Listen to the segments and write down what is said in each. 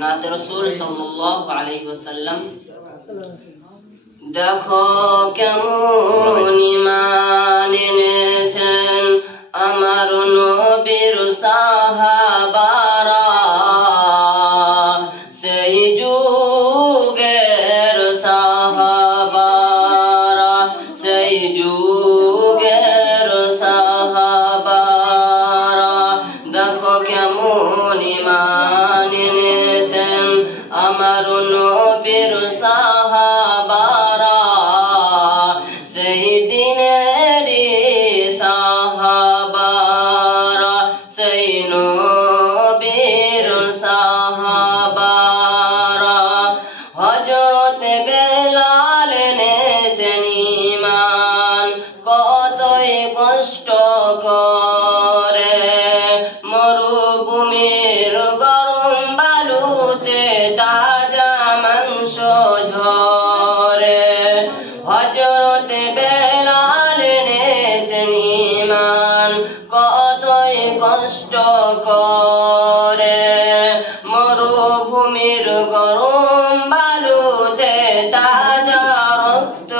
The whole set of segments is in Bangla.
নাতে রাসূল সাল্লাল্লাহু আলাইহি ওয়াসাল্লাম। দেখো কেমন ঈমান এনেছেন আমার নবীর সাহাবারা, সেই যুগের সাহাবারা, সেই যুগের সাহাবারা। দেখো কেমন ঈমান এনেছেন আমার নবীর সাহাবারা, সেই দিনেরই সাহাবারা, সেই নবীর সাহাবারা। হযরত বেলাল এনেছেন ঈমান কতই কষ্ট করে, মরুভূমির গরম বালুতে তাজা মাংস ঝরে। হযরত বেলাল এনেছেন ঈমান কতই কষ্ট করে, মরুভূমির গরম বালুতে তাজা রক্ত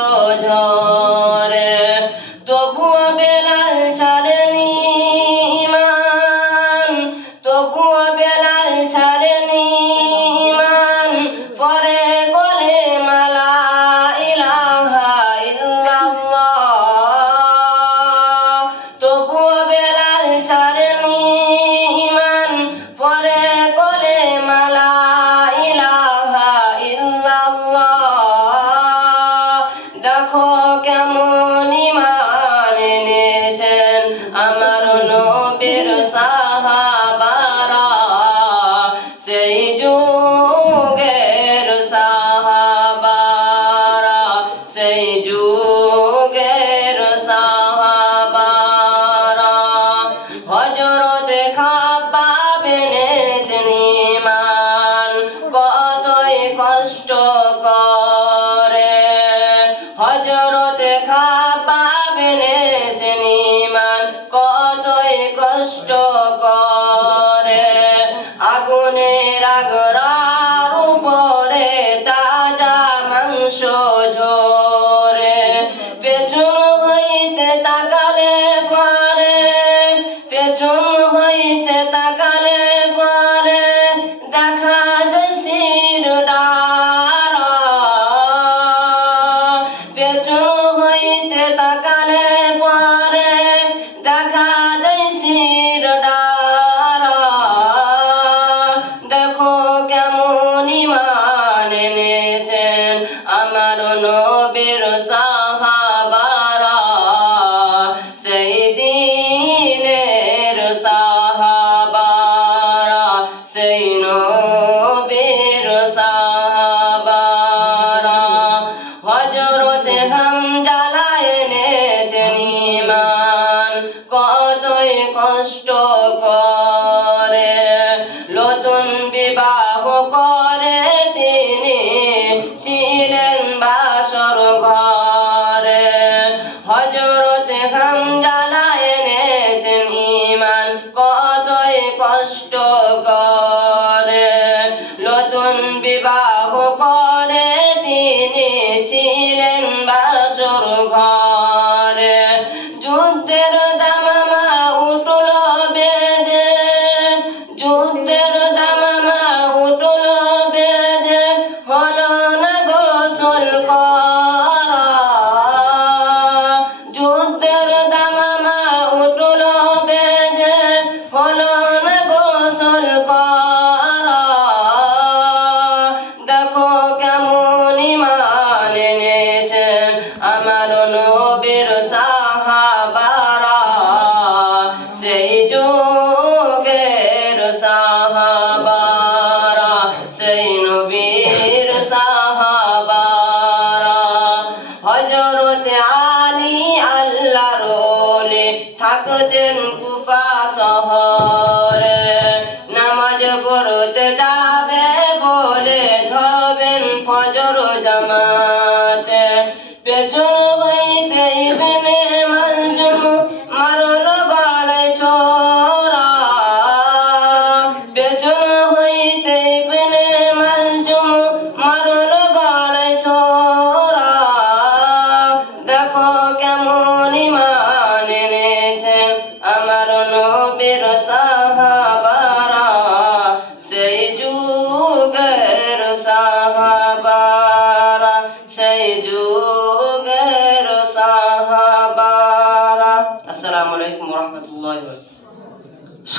ঝরে। তবুও বেলাল ছাড়েনি ঈমান, তবুও বেলাল ছাড়েনি ঈমান, পরে বলে মালা ইলাহা ইল্লাল্লাহ। তবুও বেলাল ছাড়েনি ঈমান, পরে বলে মালা ইলাহা ইল্লাল্লাহ। দেখো কেমন ঈমান এনেছেন আমার নবীর সাহাবারা, সেই যুগের সাহাবারা, সেই যুগের সাহাবারা। হযরত খাব্বাব এনেছেন ঈমান কতই কষ্ট করে, হযরত খাব্বাব এনেছেন ঈমান কতই কষ্ট করে। আগুনের আগরার উপরে তাজা মাংস ঝরে, পেছন হইতে তাকালে পরে, পেছন হইতে তাকালে পরে দেখা যায় শিরডারা। পেছন হইতে তাকালে পরে দেখা যায় শিরডারা। দেখো কেমন ঈমান এনেছেন আমার নবীর সাহাবারা, সেই দিনের সাহাবারা, সেই নবীর সাহাবারা। হযরত হামজা এনেছেন ঈমান কতই কষ্ট করে, নতুন বিবাহ করে তিনি ছিলেন বাসর ঘরে। হযরত হামজা এনেছেন ঈমান কতই কষ্ট করে, নতুন বিবাহ করে তিনি ছিলেন বাসর ঘরে। যুদ্ধের দামামা উঠল বেজে, যুদ্ধের দামামা উঠল বেজে, হলো না গোসল করা। যুদ্ধের দামামা উঠল বেজে, হলো না গোসল করা। দেখো কেমন ঈমান এনেছেন আমার নবীর সাহাবারা, সেই যুগের সাহাবারা, সেই নবীর সাহাবারা। হযরত আলী আল্লাহর ওলি থাকতেন কুফা শহরে, নামাজ পড়তে যাবে বলে ধরবেন ফজর জামাতে। পেছন হইতে ইবনে মালজুম মারল গলায় ছোরা, পেছন হইতে ইবনে যুগ